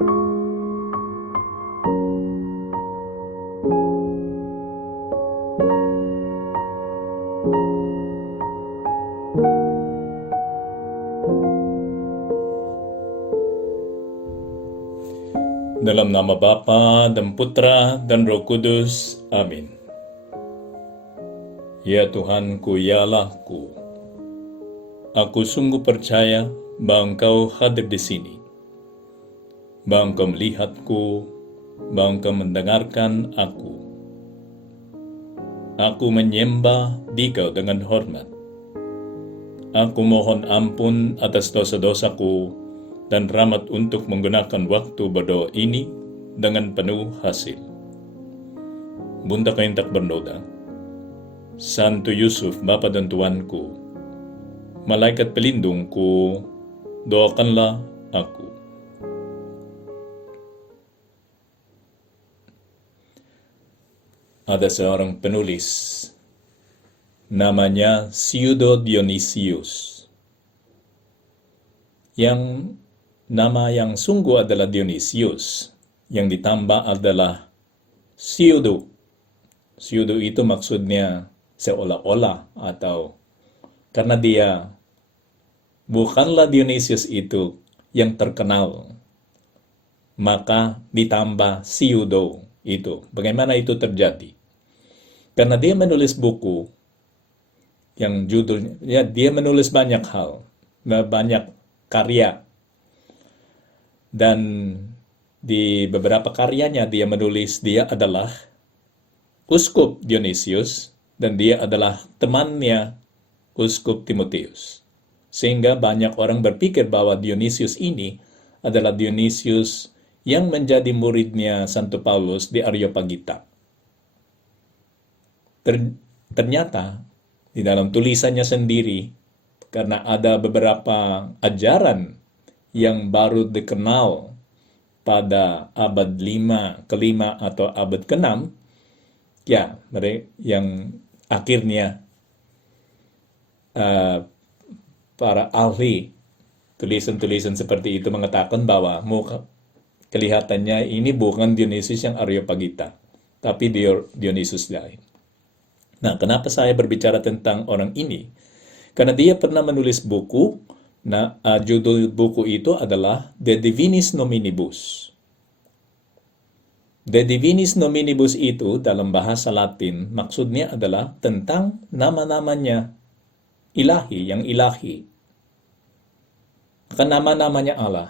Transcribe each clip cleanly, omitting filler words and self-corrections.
Dalam nama Bapa dan Putra dan Roh Kudus. Amin. Ya Tuhanku, ya Allahku, aku sungguh percaya bahwa Engkau hadir di sini, bahwa Engkau melihatku, bahwa Engkau mendengarkan aku. Aku menyembah Dikau dengan hormat. Aku mohon ampun atas dosa-dosaku dan rahmat untuk menggunakan waktu berdoa ini dengan penuh hasil. Bunda kau yang tak bernoda, Santo Yusuf, Bapa dan Tuanku, malaikat pelindungku, doakanlah aku. Ada seorang penulis, namanya Pseudo Dionysius, yang nama yang sungguh adalah Dionysius, yang ditambah adalah pseudo. Pseudo itu maksudnya seolah-olah, atau karena dia bukanlah Dionysius itu yang terkenal, maka ditambah pseudo itu. Bagaimana itu terjadi? Karena dia menulis buku yang judulnya, ya, dia menulis banyak hal, banyak karya. Dan di beberapa karyanya dia menulis dia adalah Uskup Dionysius dan dia adalah temannya Uskup Timotius. Sehingga banyak orang berpikir bahwa Dionysius ini adalah Dionysius yang menjadi muridnya Santo Paulus di Areopagita. Ternyata di dalam tulisannya sendiri, karena ada beberapa ajaran yang baru dikenal pada abad kelima atau abad ke-6, ya, yang akhirnya para ahli tulisan-tulisan seperti itu mengatakan bahwa kelihatannya ini bukan Dionysius yang Areopagita, tapi Dionysius lain. Nah, kenapa saya berbicara tentang orang ini? Karena dia pernah menulis buku. Nah, judul buku itu adalah De Divinis Nominibus. De Divinis Nominibus itu dalam bahasa Latin maksudnya adalah tentang nama-namanya ilahi, yang ilahi. Kan nama-namanya Allah.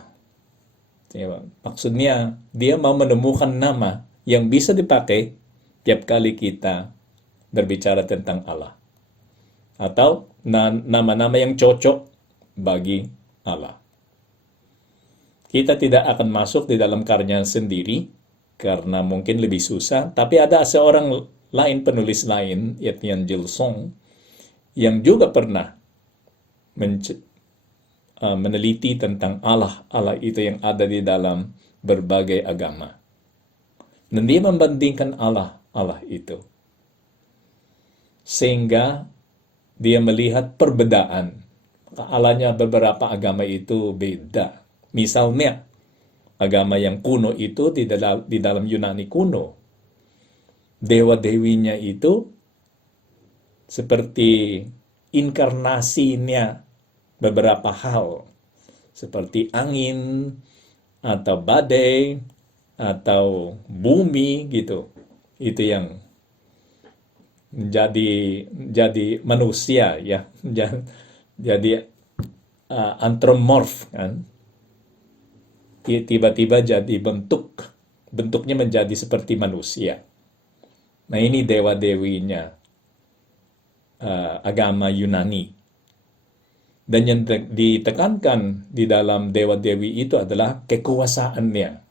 Maksudnya dia mau menemukan nama yang bisa dipakai tiap kali kita berbicara tentang Allah. Atau nama-nama yang cocok bagi Allah. Kita tidak akan masuk di dalam karya sendiri karena mungkin lebih susah, tapi ada seorang lain, penulis lain, Etienne Gilson, yang juga pernah meneliti tentang Allah itu yang ada di dalam berbagai agama. Dan dia membandingkan Allah itu. Sehingga dia melihat perbedaan. Allahnya beberapa agama itu beda. Misalnya, agama yang kuno itu di dalam Yunani kuno, dewa-dewinya itu seperti inkarnasinya beberapa hal, seperti angin, atau badai, atau bumi gitu. Itu yang jadi manusia, ya. Jadi antromorf, kan, tiba-tiba jadi bentuknya menjadi seperti manusia. Nah, ini dewa-dewinya agama Yunani. Dan yang ditekankan di dalam dewa-dewi itu adalah kekuasaannya.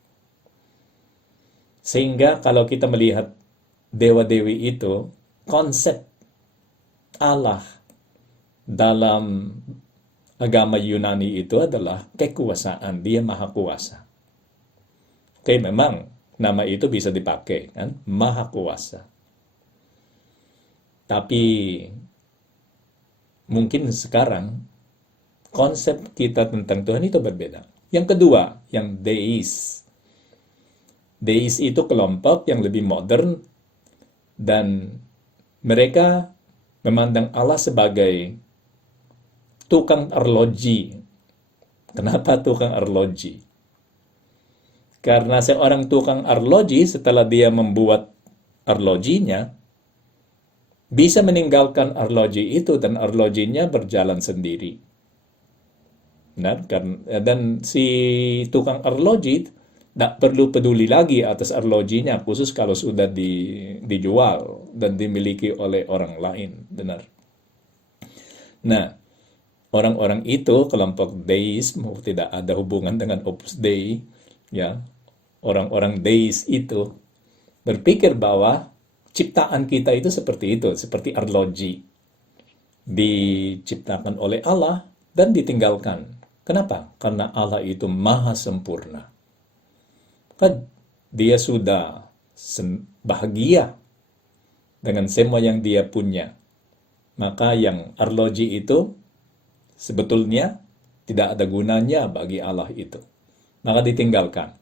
Sehingga kalau kita melihat dewa-dewi itu, konsep Allah dalam agama Yunani itu adalah kekuasaan. Dia maha kuasa. Oke, memang nama itu bisa dipakai, kan? Maha kuasa. Tapi mungkin sekarang konsep kita tentang Tuhan itu berbeda. Yang kedua, yang deis, Deis itu kelompok yang lebih modern dan mereka memandang Allah sebagai tukang arloji. Kenapa tukang arloji? Karena seorang tukang arloji setelah dia membuat arlojinya, bisa meninggalkan arloji itu dan arlojinya berjalan sendiri. Benar? Dan si tukang arloji tidak perlu peduli lagi atas arlojinya, khusus kalau sudah dijual dan dimiliki oleh orang lain. Benar? Nah, orang-orang itu, kelompok Deis, tidak ada hubungan dengan Opus Dei, ya, orang-orang Deis itu berpikir bahwa ciptaan kita itu seperti arloji, diciptakan oleh Allah dan ditinggalkan. Kenapa? Karena Allah itu maha sempurna. Kan dia sudah bahagia dengan semua yang dia punya. Maka yang arloji itu sebetulnya tidak ada gunanya bagi Allah itu. Maka ditinggalkan.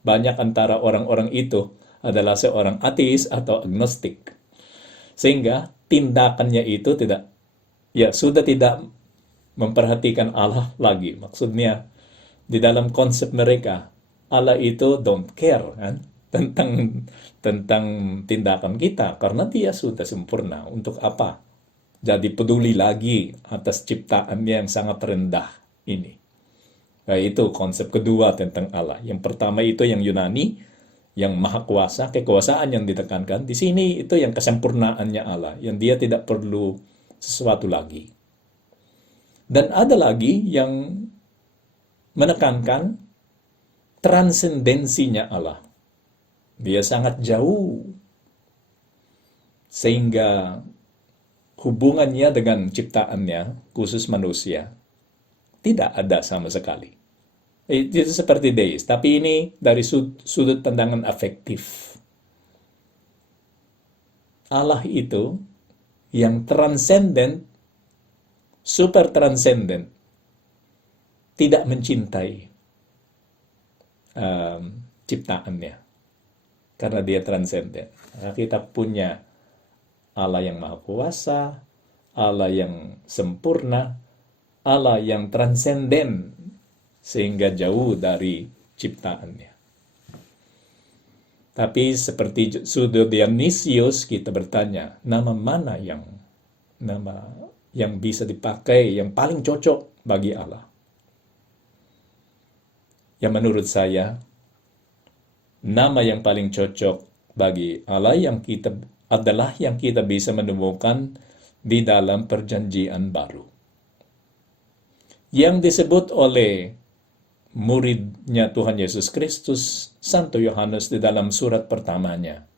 Banyak antara orang-orang itu adalah seorang ateis atau agnostik. Sehingga tindakannya itu sudah tidak memperhatikan Allah lagi. Maksudnya, di dalam konsep mereka, Allah itu don't care kan, tentang tindakan kita, karena dia sudah sempurna. Untuk apa? Jadi peduli lagi atas ciptaannya yang sangat rendah ini. Nah, itu konsep kedua tentang Allah. Yang pertama itu yang Yunani, yang maha kuasa, kekuasaan yang ditekankan. Di sini itu yang kesempurnaannya Allah, yang dia tidak perlu sesuatu lagi. Dan ada lagi yang menekankan transendensinya Allah. Dia sangat jauh, sehingga hubungannya dengan ciptaannya, khusus manusia, tidak ada sama sekali. Itu seperti Deis, tapi ini dari sudut pandangan afektif. Allah itu yang transenden, super transenden, tidak mencintai ciptaannya, karena dia transenden. Nah, kita punya Allah yang maha kuasa, Allah yang sempurna, Allah yang transenden, sehingga jauh dari ciptaannya. Tapi seperti Sudo Dionysius, kita bertanya, nama mana yang bisa dipakai, yang paling cocok bagi Allah? Yang menurut saya, nama yang paling cocok bagi Allah adalah yang kita bisa menemukan di dalam Perjanjian Baru, yang disebut oleh muridnya Tuhan Yesus Kristus, Santo Yohanes, di dalam surat pertamanya.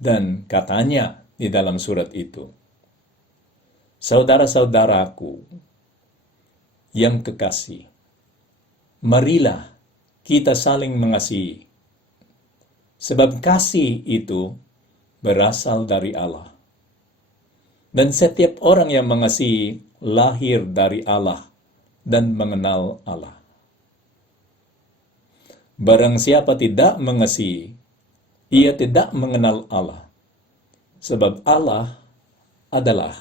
Dan katanya di dalam surat itu, saudara-saudaraku yang kekasih, marilah kita saling mengasihi, sebab kasih itu berasal dari Allah. Dan setiap orang yang mengasihi lahir dari Allah dan mengenal Allah. Barang siapa tidak mengasihi, ia tidak mengenal Allah, sebab Allah adalah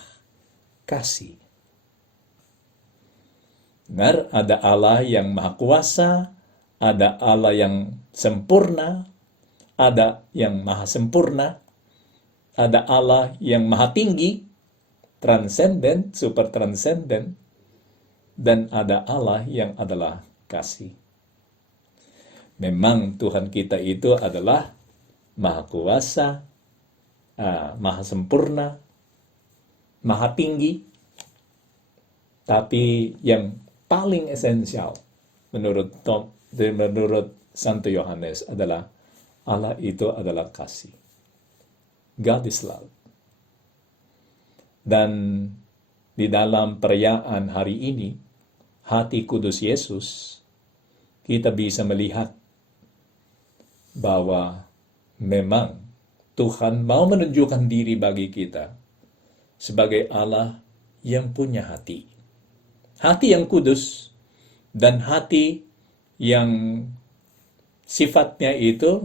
kasih. Benar, ada Allah yang maha kuasa, ada Allah yang sempurna, ada yang maha sempurna, ada Allah yang maha tinggi, transenden, super transenden, dan ada Allah yang adalah kasih. Memang Tuhan kita itu adalah maha kuasa, maha sempurna, maha tinggi, tapi yang paling esensial menurut Santo Yohanes adalah Allah itu adalah kasih. God is love. Dan di dalam perayaan hari ini, Hati Kudus Yesus, kita bisa melihat bahwa memang Tuhan mau menunjukkan diri bagi kita sebagai Allah yang punya hati. Hati yang kudus dan hati yang sifatnya itu,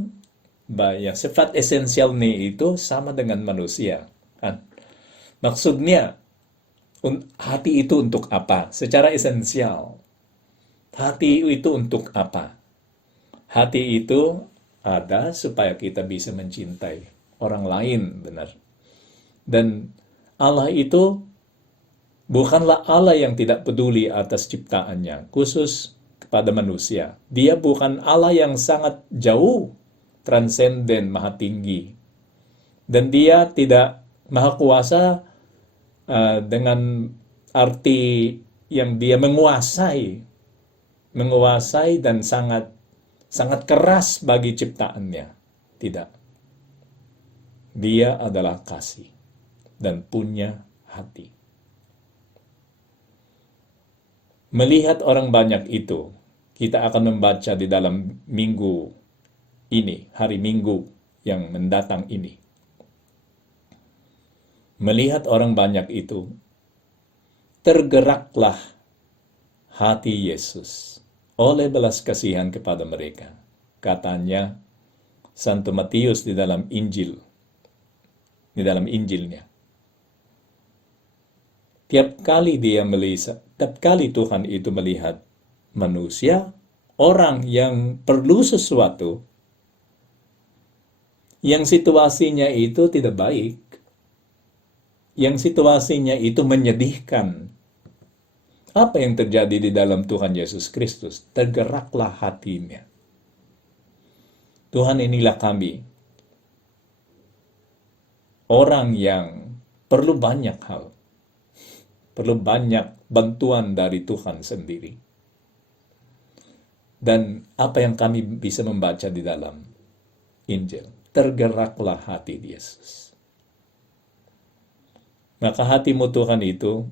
sifat esensialnya itu sama dengan manusia. Kan? Maksudnya, hati itu untuk apa? Secara esensial, hati itu untuk apa? Hati itu ada supaya kita bisa mencintai orang lain, benar. Dan Allah itu bukanlah Allah yang tidak peduli atas ciptaannya, khusus kepada manusia. Dia bukan Allah yang sangat jauh, transenden, maha tinggi. Dan dia tidak maha kuasa dengan arti yang dia menguasai dan sangat sangat keras bagi ciptaannya. Tidak. Dia adalah kasih dan punya hati. Melihat orang banyak itu, kita akan membaca di dalam minggu ini, hari Minggu yang mendatang ini. Melihat orang banyak itu, tergeraklah hati Yesus oleh belas kasihan kepada mereka. Katanya Santo Matius di dalam Injilnya. Tiap kali Tuhan itu melihat manusia, orang yang perlu sesuatu, yang situasinya itu tidak baik, yang situasinya itu menyedihkan. Apa yang terjadi di dalam Tuhan Yesus Kristus? Tergeraklah hatinya. Tuhan, inilah kami, orang yang perlu banyak hal, perlu banyak bantuan dari Tuhan sendiri. Dan apa yang kami bisa membaca di dalam Injil, tergeraklah hati Yesus. Maka hatimu Tuhan itu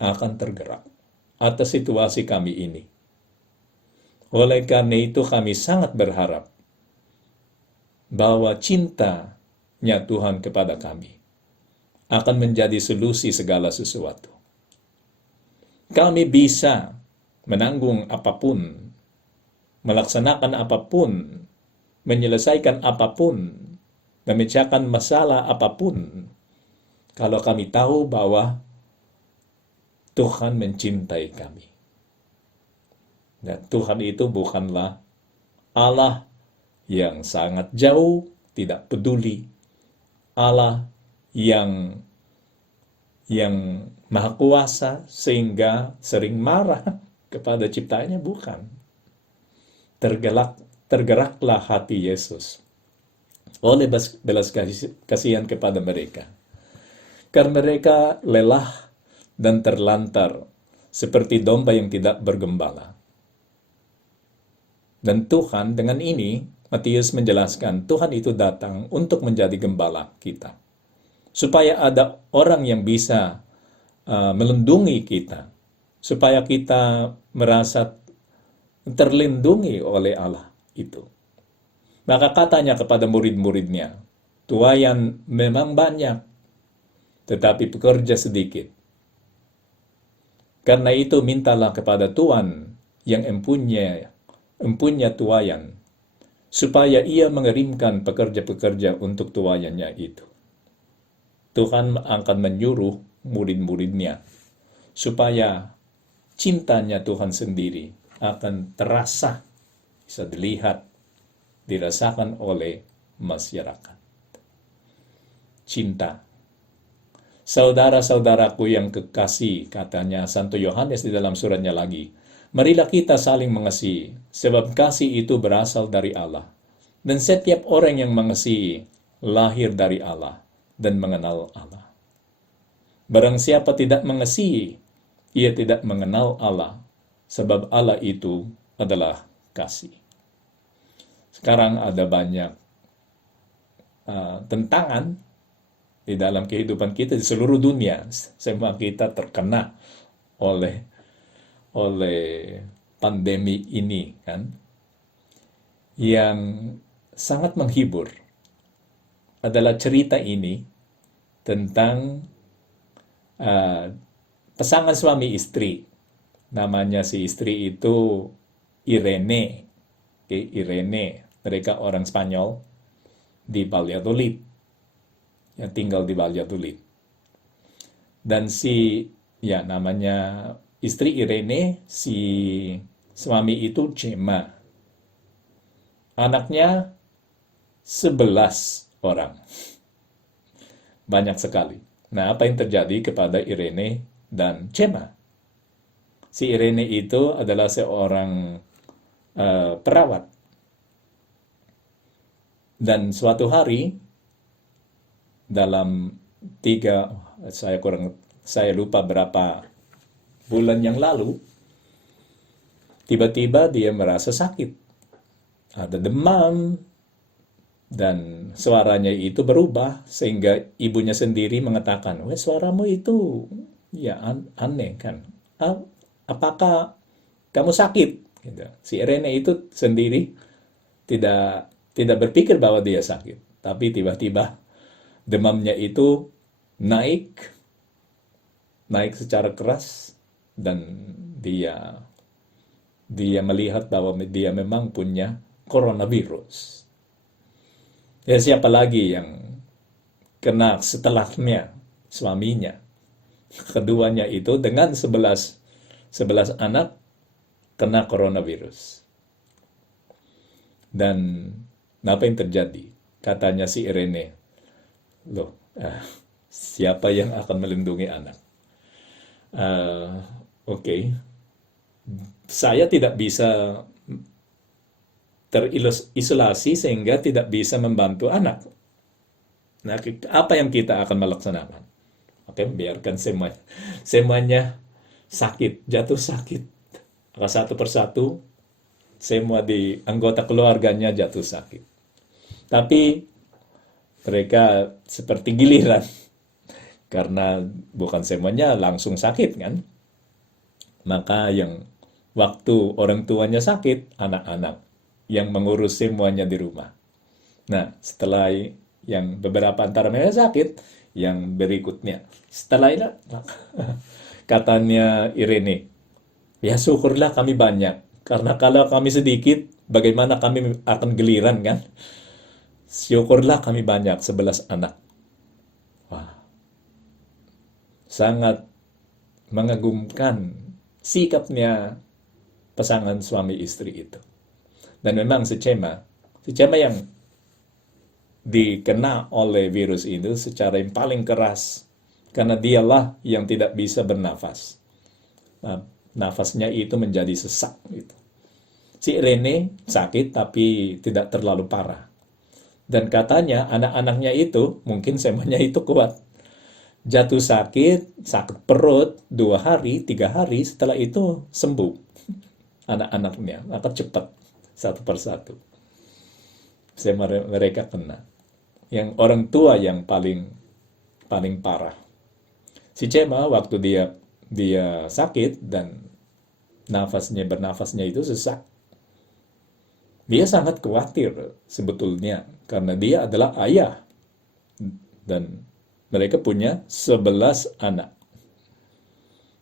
akan tergerak atas situasi kami ini. Oleh karena itu kami sangat berharap bahwa cintanya Tuhan kepada kami akan menjadi solusi segala sesuatu. Kami bisa menanggung apapun, melaksanakan apapun, menyelesaikan apapun, memecahkan masalah apapun, kalau kami tahu bahwa Tuhan mencintai kami. Dan Tuhan itu bukanlah Allah yang sangat jauh, tidak peduli. Allah yang maha kuasa sehingga sering marah kepada ciptaannya, bukan. Tergeraklah hati Yesus oleh belas kasihan kepada mereka. Karena mereka lelah dan terlantar seperti domba yang tidak bergembala. Dan Tuhan dengan ini, Matius menjelaskan, Tuhan itu datang untuk menjadi gembala kita. Supaya ada orang yang bisa melindungi kita. Supaya kita merasa terlindungi oleh Allah itu. Maka katanya kepada murid-muridnya, tuaian memang banyak, tetapi pekerja sedikit. Karena itu mintalah kepada Tuhan yang empunya tuaian, supaya ia mengirimkan pekerja-pekerja untuk tuaiannya itu. Tuhan akan menyuruh murid-muridnya, supaya cintanya Tuhan sendiri akan terasa, bisa dilihat, dirasakan oleh masyarakat. Cinta. Saudara-saudaraku yang kekasih, katanya Santo Yohanes di dalam suratnya lagi, marilah kita saling mengasihi, sebab kasih itu berasal dari Allah. Dan setiap orang yang mengasihi, lahir dari Allah dan mengenal Allah. Barang siapa tidak mengasihi, ia tidak mengenal Allah, sebab Allah itu adalah kasih. Sekarang ada banyak tentangan di dalam kehidupan kita di seluruh dunia. Semua kita terkena oleh pandemi ini, kan? Yang sangat menghibur adalah cerita ini tentang pasangan suami istri. Namanya si istri itu Irene. Irene. Mereka orang Spanyol di Valladolid, yang tinggal di Valladolid. Dan namanya istri Irene, si suami itu Gemma. Anaknya 11 orang. Banyak sekali. Nah, apa yang terjadi kepada Irene dan Gemma? Si Irene itu adalah seorang perawat. Dan suatu hari, dalam saya lupa berapa bulan yang lalu, tiba-tiba dia merasa sakit. Ada demam, dan suaranya itu berubah, sehingga ibunya sendiri mengatakan, "Weh, suaramu itu ya aneh kan? Apakah kamu sakit?" Gitu. Si Irene itu sendiri tidak berpikir bahwa dia sakit, tapi tiba-tiba demamnya itu naik secara keras, dan dia melihat bahwa dia memang punya coronavirus. Ya, siapa lagi yang kena setelahnya? Suaminya. Keduanya itu dengan 11 anak kena coronavirus. Dan apa yang terjadi? Katanya si Irene, "Loh, siapa yang akan melindungi anak? Oke, saya tidak bisa terisolasi sehingga tidak bisa membantu anak. Nah, apa yang kita akan melaksanakan? Oke, biarkan semuanya sakit, jatuh sakit. Maka satu persatu, semua di anggota keluarganya jatuh sakit. Tapi mereka seperti giliran, karena bukan semuanya langsung sakit kan. Maka waktu orang tuanya sakit, anak-anak yang mengurus semuanya di rumah. Nah, setelah yang beberapa antara mereka sakit, yang berikutnya. Setelah itu, katanya Irene, "Ya syukurlah kami banyak. Karena kalau kami sedikit, bagaimana kami akan geliran kan? Syukurlah kami banyak, 11 anak." Wah, sangat mengagumkan sikapnya pasangan suami istri itu. Dan memang si Gemma yang dikena oleh virus itu secara yang paling keras, karena dialah yang tidak bisa bernafas. Nah, nafasnya itu menjadi sesak gitu. Si Irene sakit tapi tidak terlalu parah. Dan katanya anak-anaknya itu, mungkin semuanya itu kuat. Jatuh sakit perut 2 hari, 3 hari, setelah itu sembuh. Anak-anaknya, maka cepat satu persatu. Mereka kena. Yang orang tua yang paling parah. Si Gemma waktu dia sakit dan bernafasnya itu sesak. Dia sangat khawatir sebetulnya, karena dia adalah ayah. Dan mereka punya 11 anak.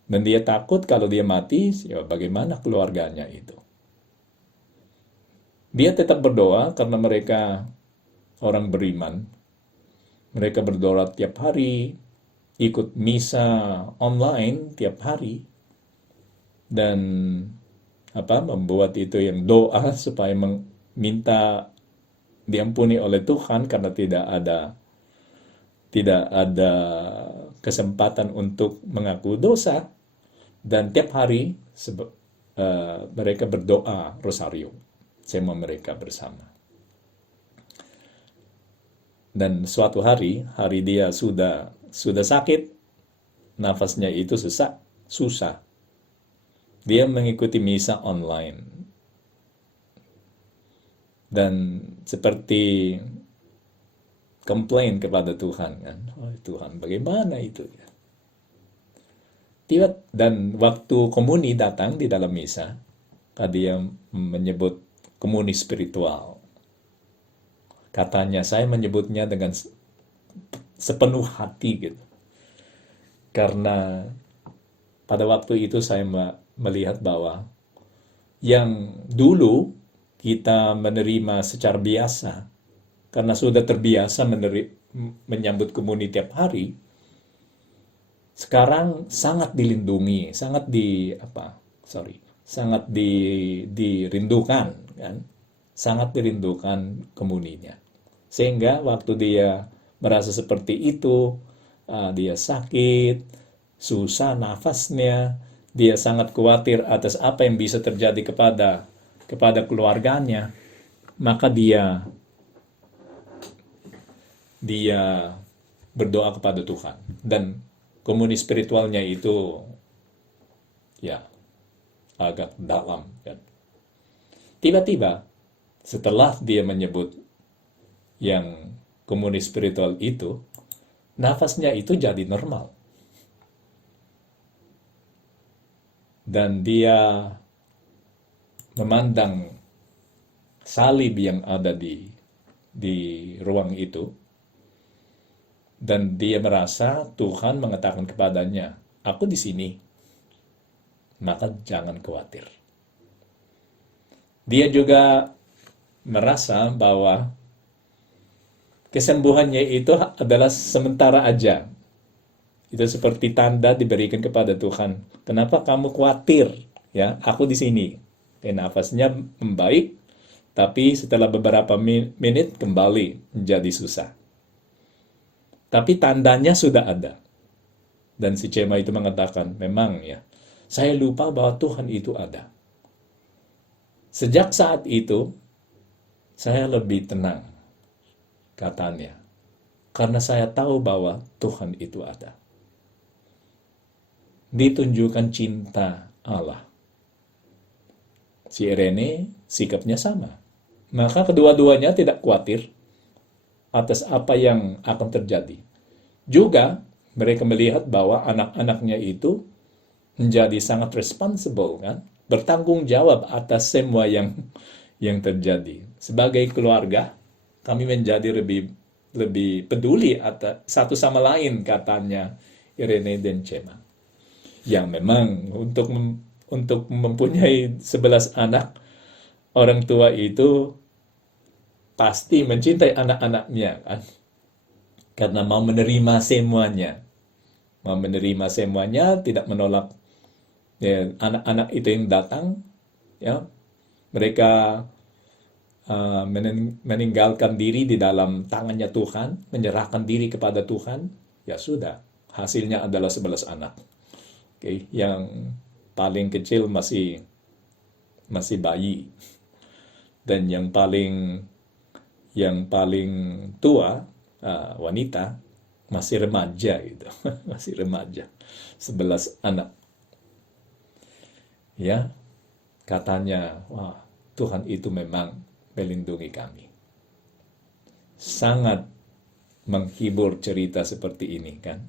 Dan dia takut kalau dia mati, ya bagaimana keluarganya itu. Dia tetap berdoa karena mereka orang beriman. Mereka berdoa tiap hari, ikut misa online tiap hari, dan membuat itu yang doa supaya minta diampuni oleh Tuhan karena tidak ada kesempatan untuk mengaku dosa. Dan tiap hari mereka berdoa rosario, semua mereka bersama. Dan suatu hari dia sudah sakit, nafasnya itu sesak, susah. Dia mengikuti misa online. Dan seperti komplain kepada Tuhan kan. "Oh, Tuhan, bagaimana itu?" Dan waktu komuni datang di dalam misa, dia menyebut komuni spiritual. Katanya, "Saya menyebutnya dengan sepenuh hati gitu. Karena pada waktu itu saya melihat bahwa yang dulu kita menerima secara biasa, karena sudah terbiasa menyambut komuni tiap hari, sekarang sangat dilindungi, sangat dirindukan, kan? Sangat dirindukan komuninya. Sehingga waktu dia merasa seperti itu, dia sakit, susah nafasnya, dia sangat khawatir atas apa yang bisa terjadi kepada keluarganya, maka dia berdoa kepada Tuhan, dan komuni spiritualnya itu ya agak dalam, kan. Tiba-tiba setelah dia menyebut yang komuni spiritual itu, nafasnya itu jadi normal. Dan dia memandang salib yang ada di ruang itu, dan dia merasa Tuhan mengatakan kepadanya, aku di sini, maka jangan khawatir. Dia juga merasa bahwa kesembuhannya itu adalah sementara aja. Itu seperti tanda diberikan kepada Tuhan. Kenapa kamu khawatir? Ya, aku di sini. Nafasnya membaik, tapi setelah beberapa menit kembali menjadi susah. Tapi tandanya sudah ada. Dan si Cema itu mengatakan, memang ya, saya lupa bahwa Tuhan itu ada. Sejak saat itu, saya lebih tenang, katanya. Karena saya tahu bahwa Tuhan itu ada. Ditunjukkan cinta Allah. Si Irene sikapnya sama. Maka kedua-duanya tidak khawatir atas apa yang akan terjadi. Juga mereka melihat bahwa anak-anaknya itu menjadi sangat responsible, kan? Bertanggung jawab atas semua yang terjadi. Sebagai keluarga, kami menjadi lebih peduli atas satu sama lain, katanya Irene dan Cema. Yang memang untuk mempunyai 11 anak, orang tua itu pasti mencintai anak-anaknya, kan? Karena mau menerima semuanya. Mau menerima semuanya, tidak menolak ya, anak-anak itu yang datang, ya. Mereka meninggalkan diri di dalam tangannya Tuhan, menyerahkan diri kepada Tuhan, ya sudah, hasilnya adalah 11 anak. Okay. Yang paling kecil masih bayi, dan yang paling tua, wanita, masih remaja gitu. Masih remaja. 11 anak. Ya, katanya, wah, Tuhan itu memang melindungi kami. Sangat menghibur cerita seperti ini, kan?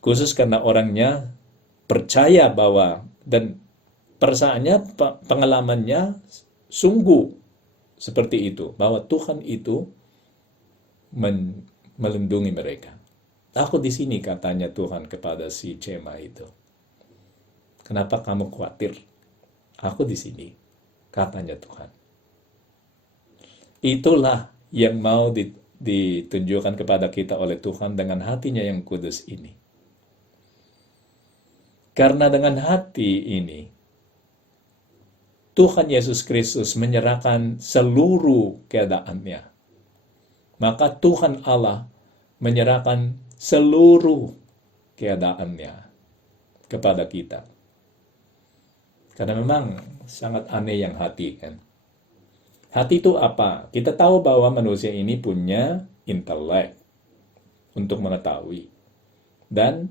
Khusus karena orangnya percaya bahwa, dan perasaannya, pengalamannya sungguh seperti itu, bahwa Tuhan itu melindungi mereka. Aku di sini, katanya Tuhan kepada si Cema itu. Kenapa kamu khawatir? Aku di sini, katanya Tuhan. Itulah yang mau ditunjukkan kepada kita oleh Tuhan dengan hatinya yang kudus ini. Karena dengan hati ini, Tuhan Yesus Kristus menyerahkan seluruh keadaannya. Maka Tuhan Allah menyerahkan seluruh keadaannya kepada kita. Karena memang sangat aneh yang hati, kan? Hati itu apa? Kita tahu bahwa manusia ini punya intelek untuk mengetahui dan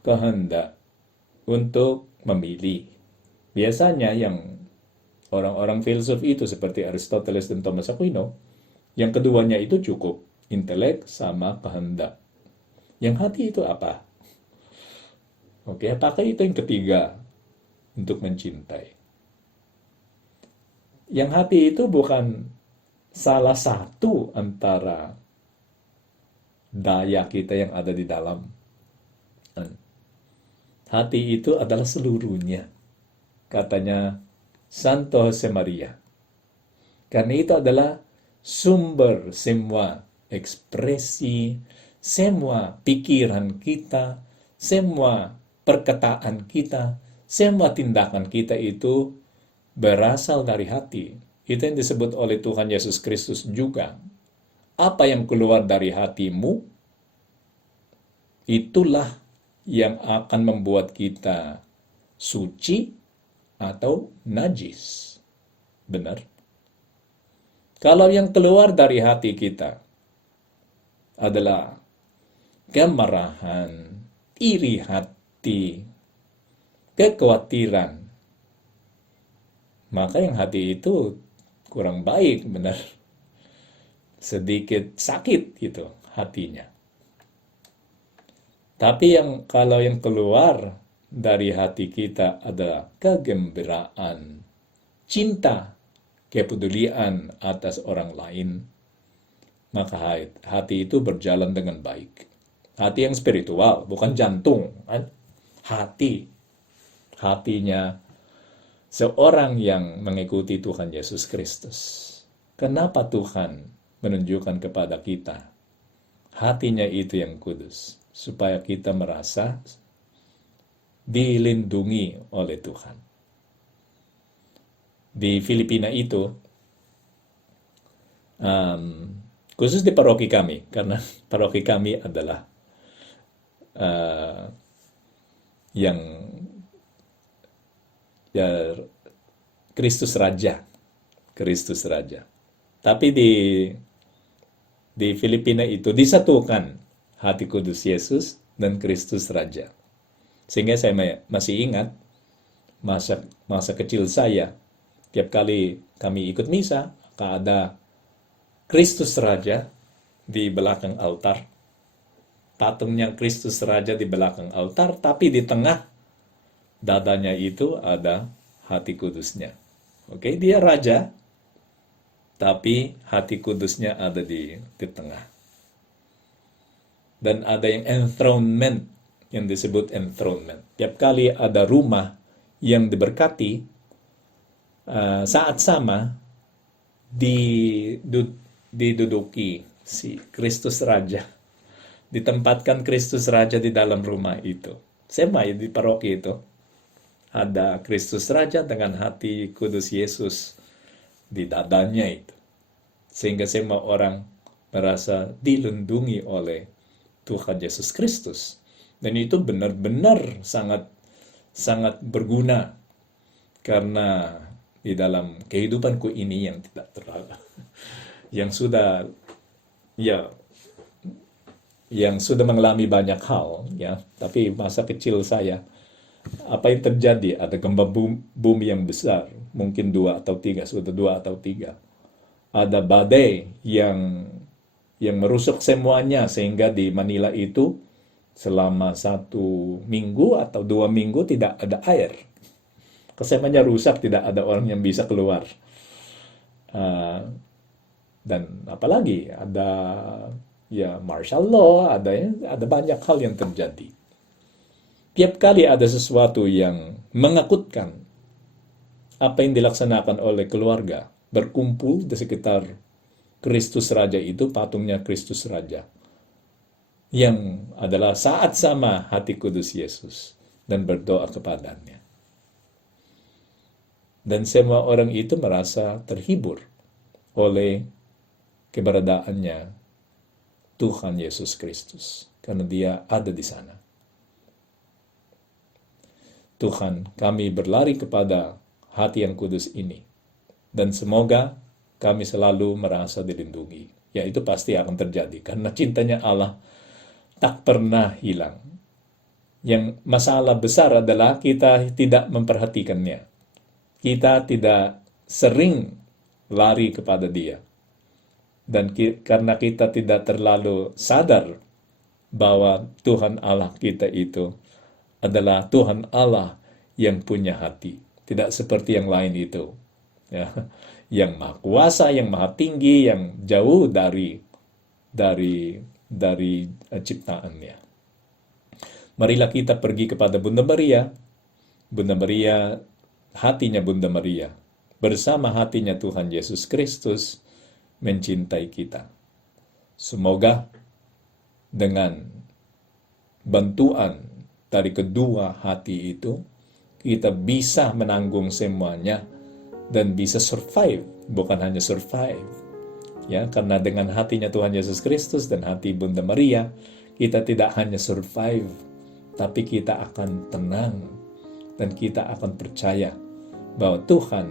kehendak untuk memilih. Biasanya yang orang-orang filsuf itu seperti Aristoteles dan Thomas Aquino, yang keduanya itu cukup, intelek sama kehendak. Yang hati itu apa? Oke, apakah itu yang ketiga? Untuk mencintai. Yang hati itu bukan salah satu antara daya kita yang ada di dalam. Hati itu adalah seluruhnya. Katanya Santo Josemaria. Karena itu adalah sumber semua ekspresi, semua pikiran kita, semua perkataan kita, semua tindakan kita itu berasal dari hati. Itu yang disebut oleh Tuhan Yesus Kristus juga. Apa yang keluar dari hatimu, itulah yang akan membuat kita suci atau najis. Benar? Kalau yang keluar dari hati kita adalah kemarahan, iri hati, kekhawatiran, maka yang hati itu kurang baik, benar. Sedikit sakit gitu hatinya. Tapi kalau yang keluar dari hati kita adalah kegembiraan, cinta, kepedulian atas orang lain, maka hati itu berjalan dengan baik. Hati yang spiritual, bukan jantung. Hati. Hatinya seorang yang mengikuti Tuhan Yesus Kristus. Kenapa Tuhan menunjukkan kepada kita hatinya itu yang kudus? Supaya kita merasa dilindungi oleh Tuhan. Di Filipina itu, khusus di paroki kami, karena paroki kami adalah yang ya, Kristus Raja. Kristus Raja. Tapi di Filipina itu disatukan hati kudus Yesus dan Kristus Raja. Sehingga saya masih ingat masa kecil saya, tiap kali kami ikut misa, ada Kristus Raja di belakang altar. Patungnya Kristus Raja di belakang altar, tapi di tengah dadanya itu ada hati kudusnya. Oke, dia raja, tapi hati kudusnya ada di tengah. Dan ada yang enthronement, yang disebut enthronement. Tiap kali ada rumah yang diberkati, saat sama diduduki si Kristus Raja. Ditempatkan Kristus Raja di dalam rumah itu. Sama di paroki itu. Ada Kristus Raja dengan hati kudus Yesus di dadanya itu. Sehingga semua orang merasa dilindungi oleh Tuhan Yesus Kristus. Dan itu benar-benar sangat berguna. Karena di dalam kehidupanku ini yang tidak terlalu, yang sudah mengalami banyak hal, ya. Tapi masa kecil saya, apa yang terjadi? Ada gempa bumi yang besar, mungkin 2 atau 3, sudah 2 atau 3. Ada badai yang merusak semuanya, sehingga di Manila itu selama 1 minggu atau 2 minggu tidak ada air. Semuanya rusak, tidak ada orang yang bisa keluar. Dan apalagi ada martial law, ada banyak hal yang terjadi. Tiap kali ada sesuatu yang menakutkan, apa yang dilaksanakan oleh keluarga, berkumpul di sekitar Kristus Raja itu, patungnya Kristus Raja, yang adalah saat sama hati kudus Yesus, dan berdoa kepadanya. Dan semua orang itu merasa terhibur oleh keberadaannya Tuhan Yesus Kristus, karena dia ada di sana. Tuhan, kami berlari kepada hati yang kudus ini, dan semoga kami selalu merasa dilindungi. Ya, itu pasti akan terjadi, karena cintanya Allah tak pernah hilang. Yang masalah besar adalah kita tidak memperhatikannya. Kita tidak sering lari kepada dia. Dan karena kita tidak terlalu sadar bahwa Tuhan Allah kita itu adalah Tuhan Allah yang punya hati. Tidak seperti yang lain itu. Ya, yang maha kuasa, yang maha tinggi, yang jauh dari ciptaannya. Marilah kita pergi kepada Bunda Maria. Bunda Maria hatinya Bunda Maria, bersama hatinya Tuhan Yesus Kristus mencintai kita. Semoga dengan bantuan dari kedua hati itu, kita bisa menanggung semuanya dan bisa survive, bukan hanya survive. Ya, karena dengan hatinya Tuhan Yesus Kristus dan hati Bunda Maria, kita tidak hanya survive, tapi kita akan tenang dan kita akan percaya bahwa Tuhan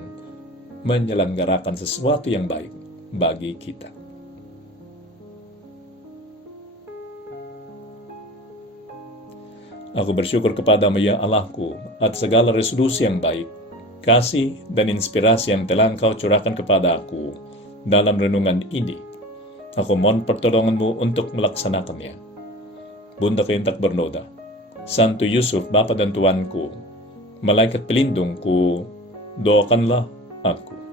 menyelenggarakan sesuatu yang baik bagi kita. Aku bersyukur kepadamu ya Allahku atas segala resolusi yang baik, kasih dan inspirasi yang telah Engkau curahkan kepada aku dalam renungan ini. Aku mohon pertolonganmu untuk melaksanakannya. Bunda Keintak bernoda, Santo Yusuf, Bapa dan Tuanku, malaikat pelindungku, doakanlah aku.